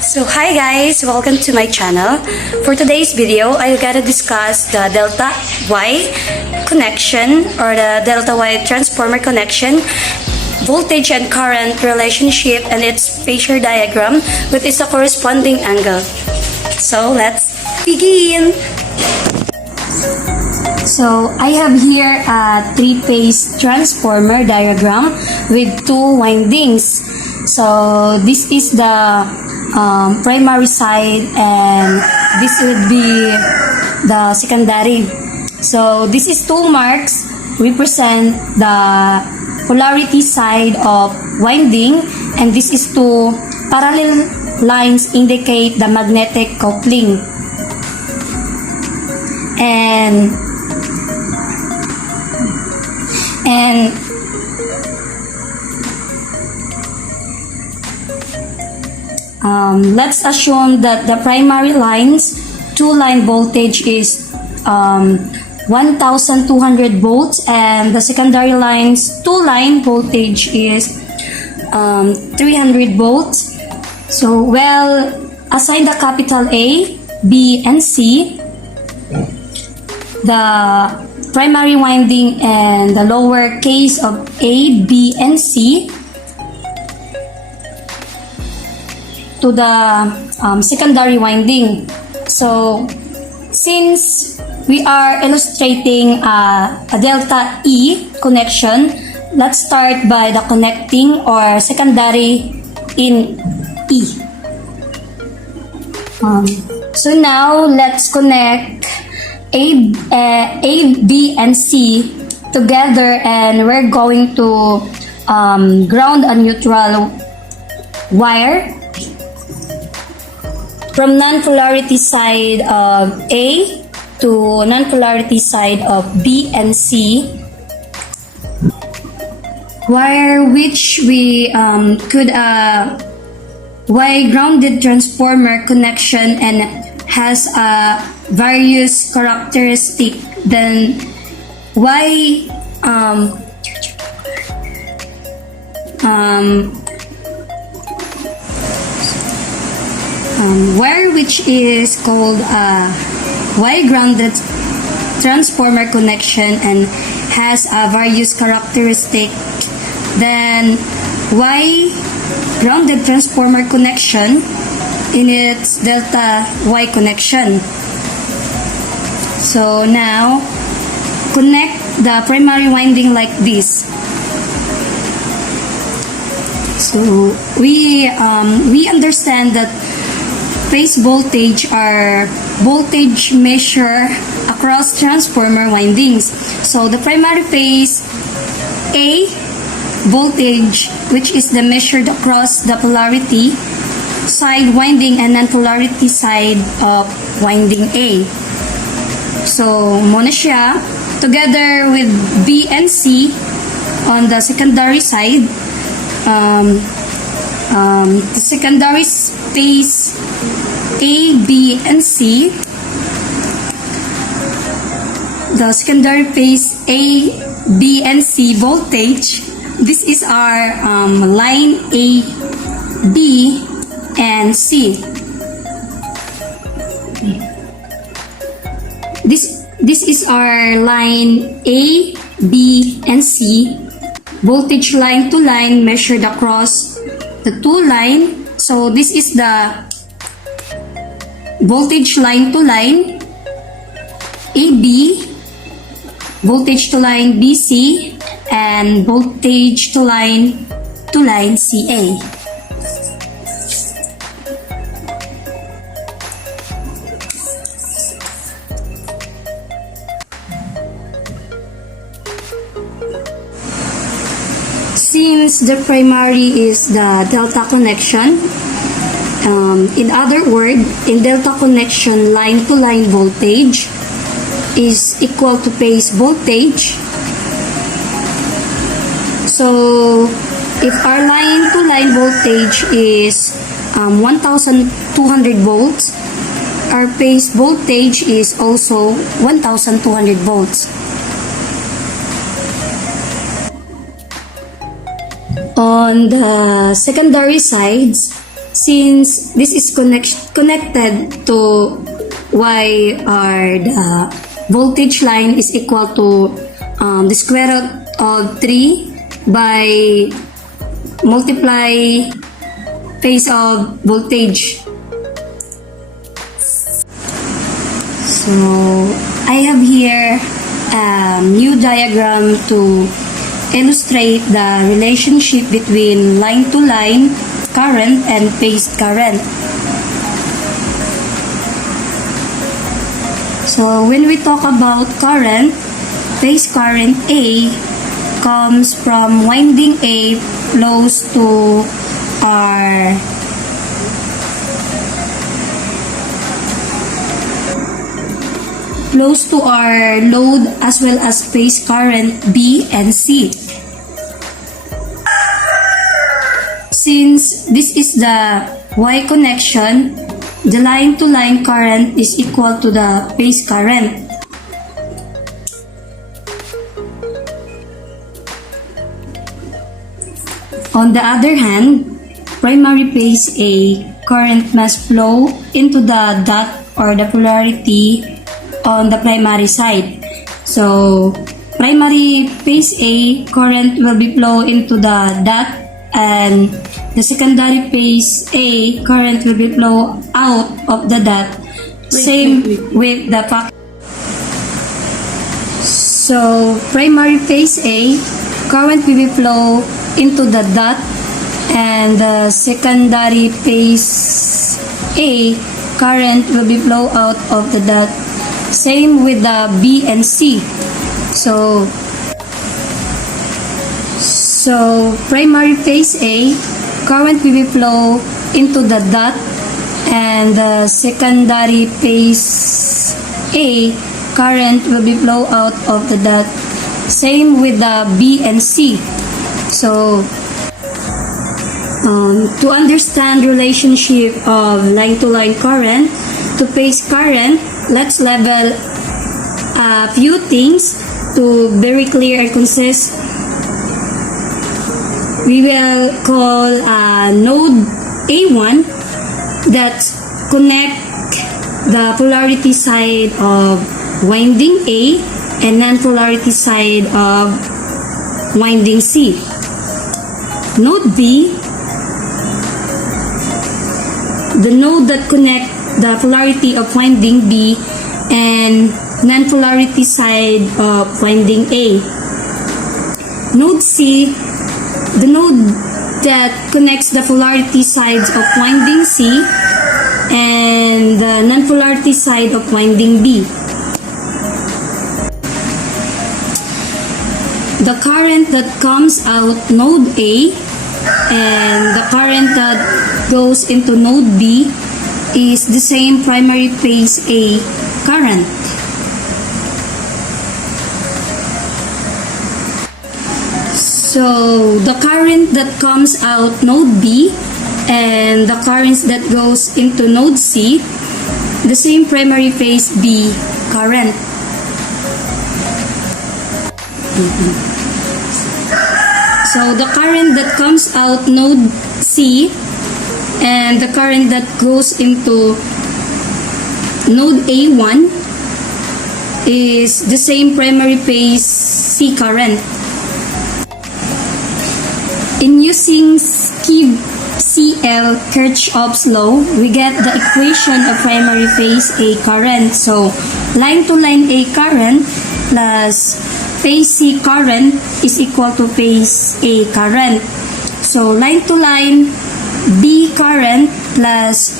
So hi guys, welcome to my channel. For today's video, I gotta discuss the delta Y connection or the delta Y transformer connection, voltage and current relationship, and its phasor diagram with its corresponding angle. So let's begin. So I have here a three-phase transformer diagram with two windings. So this is the primary side and this would be the secondary. So this is two marks represent the polarity side of winding, and this is two parallel lines indicate the magnetic coupling. And let's assume that the primary lines two-line voltage is 1200 volts and the secondary lines two-line voltage is 300 volts. So well, assign the capital A, B, and C, the primary winding and the lower case of A, B, and C to the secondary winding. So since we are illustrating a delta E connection, let's start by the connecting or secondary in E. So now let's connect A, B, and C together, and we're going to ground a neutral wire from non-polarity side of A to non-polarity side of B and C, wire which we could Y grounded transformer connection and has various characteristic. Then Y wire which is called Y grounded transformer connection and has various characteristic. Then Y grounded transformer connection in its delta Y connection. So now connect the primary winding like this. So we understand that phase voltage are voltage measure across transformer windings. So the primary phase A voltage, which is the measured across the polarity side winding and non-polarity side of winding A. So muna siya together with B and C on the secondary side. The secondary phase A, B, and C. The secondary phase A, B, and C voltage. This is our line A, B, and C. This is our line A, B, and C. Voltage line to line measured across the two line. So this is the voltage line to line AB, voltage to line BC, and voltage to line CA. Since the primary is the delta connection, in other words, in delta connection, line to line voltage is equal to phase voltage. So if our line to line voltage is 1200 volts, our phase voltage is also 1200 volts. On the secondary sides, Since this is connected to Y, or the voltage line is equal to the square root of 3 by multiply phase of voltage. So I have here a new diagram to illustrate the relationship between line-to-line current and phase current. So when we talk about current, phase current A comes from winding A flows to our load, as well as phase current B and C. Since this is the Y connection, the line-to-line current is equal to the phase current. On the other hand, primary phase A current must flow into the dot or the polarity on the primary side. So, primary phase A current will be flow into the dot, and the secondary phase A current will be flow out of the dot. Same with the pocket. So, primary phase A current will be flow into the dot, and the secondary phase A current will be flow out of the dot. Same with the B and C. So primary phase A current will be flow into the dot, and the secondary phase A current will be flow out of the dot. Same with the B and C. So to understand relationship of line-to-line current to phase current, let's level a few things to very clear and concise. We will call node A1 that connect the polarity side of winding A and non-polarity side of winding C. Node B, the node that connect the polarity of winding B and non-polarity side of winding A. Node C, the node that connects the polarity sides of winding C and the non-polarity side of winding B. The current that comes out node A and the current that goes into node B is the same primary phase A current. So the current that comes out node B and the currents that goes into node C, the same primary phase B current. So the current that comes out node C and the current that goes into node A1 is the same primary phase C current. In using CL Kirchhoff's law, we get the equation of primary phase A current. So line-to-line A current plus phase C current is equal to phase A current. So line-to-line B current plus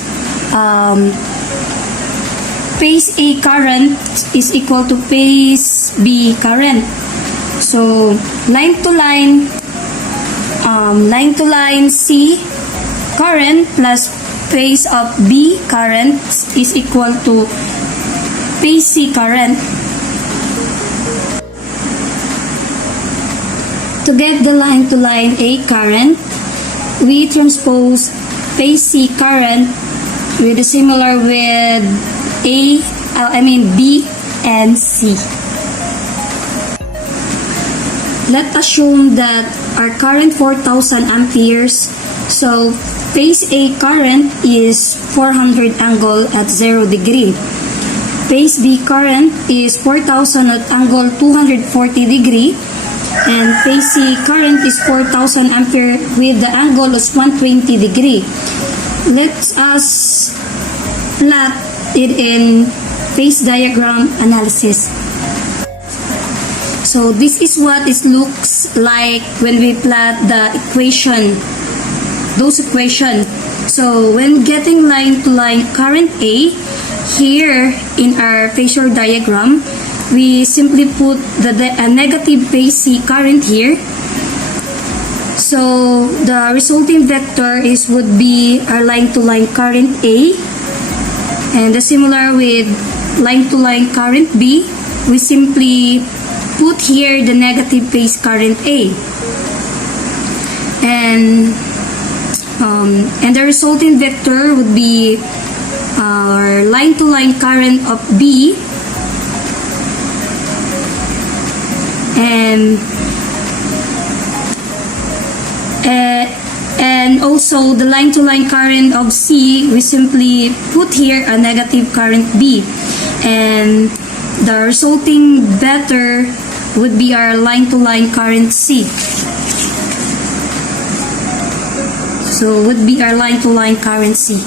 phase A current is equal to phase B current. So line-to-line C current plus phase of B current is equal to phase C current. To get the line-to-line A current, we transpose phase C current with a similar with B and C. Let's assume that our current 4,000 amperes. So phase A current is 400 angle at 0 degree. Phase B current is 4,000 at angle 240 degree. And phase C current is 4,000 ampere with the angle is 120 degree. Let us plot it in phase diagram analysis. So this is what it looks like when we plot the equation, those equation. So when getting line to line current A, here in our phasor diagram, we simply put the negative phase C current here. So the resulting vector would be our line to line current A, and similar with line to line current B, we simply put here the negative phase current A, and the resulting vector would be our line to line current of B, and also the line to line current of C, we simply put here a negative current B, and the resulting vector would be our line to line current C. So would be our line to line current C.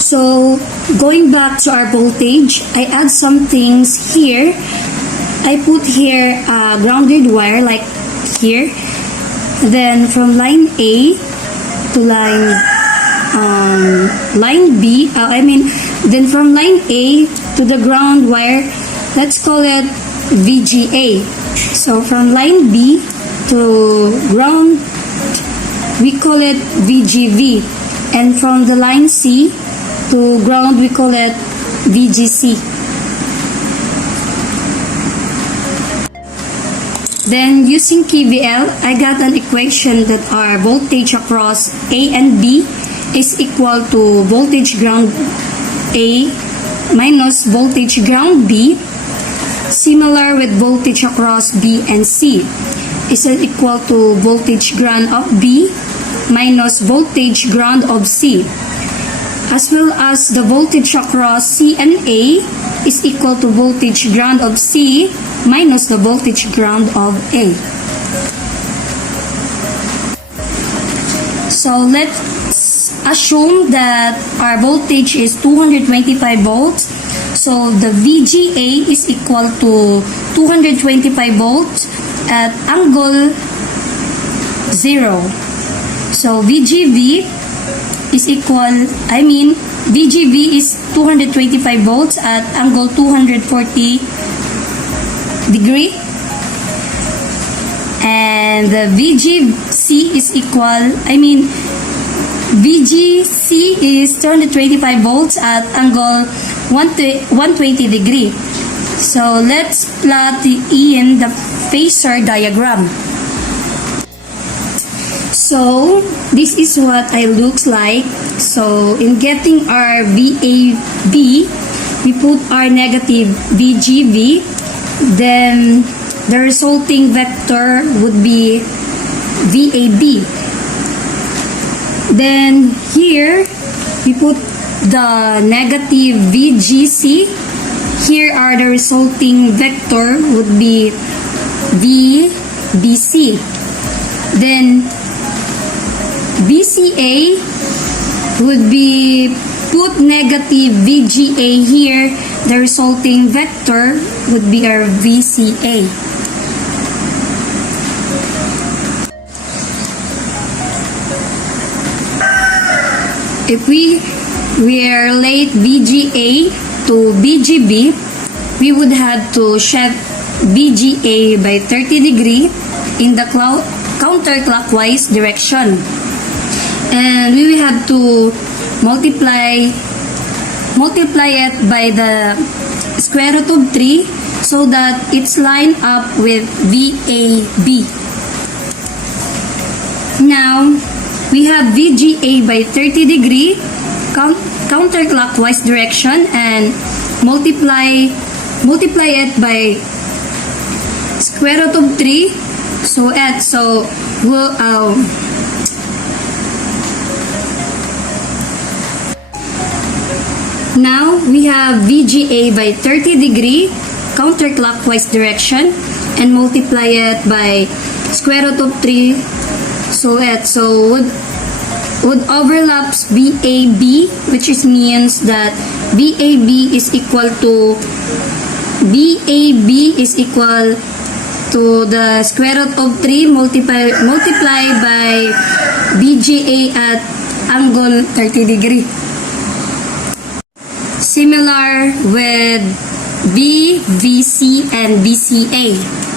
So going back to our voltage, I add some things here. I put here a grounded wire like here. Then from line A to line B, then from line A to the ground wire, let's call it VGA. So from line B to ground, we call it VGV. And from the line C to ground, we call it VGC. Then using KVL, I got an equation that our voltage across A and B is equal to voltage ground A minus voltage ground B. Similar with voltage across B and C is equal to voltage ground of B minus voltage ground of C, as well as the voltage across C and A is equal to voltage ground of C minus the voltage ground of A. So let's assume that our voltage is 225 volts. So the VGA is equal to 225 volts at angle 0. So VGV is VGV is 225 volts at angle 240 degree, and the VGC is VGC is 225 volts at angle 120 degree. So let's plot in the phasor diagram. So this is what it looks like. So in getting our VAB, we put our negative VGV, then the resulting vector would be VAB. Then here we put the negative VGC. Here are the resulting vector would be VBC. Then VCA would be put negative VGA here. The resulting vector would be our VCA. If we relate VGA to VGB, we would have to shift VGA by 30 degree in the counterclockwise direction. And we will have to multiply it by the square root of 3 so that it's lined up with VAB. Now, we have VGA by 30 degree counterclockwise direction, and multiply multiply it by square root of 3. So we'll, now we have VGA by 30 degree counterclockwise direction and multiply it by square root of 3. So would overlaps VAB, which means that VAB is equal to the square root of 3 multiply by VGA at angle 30 degree. Similar with VC and VCA.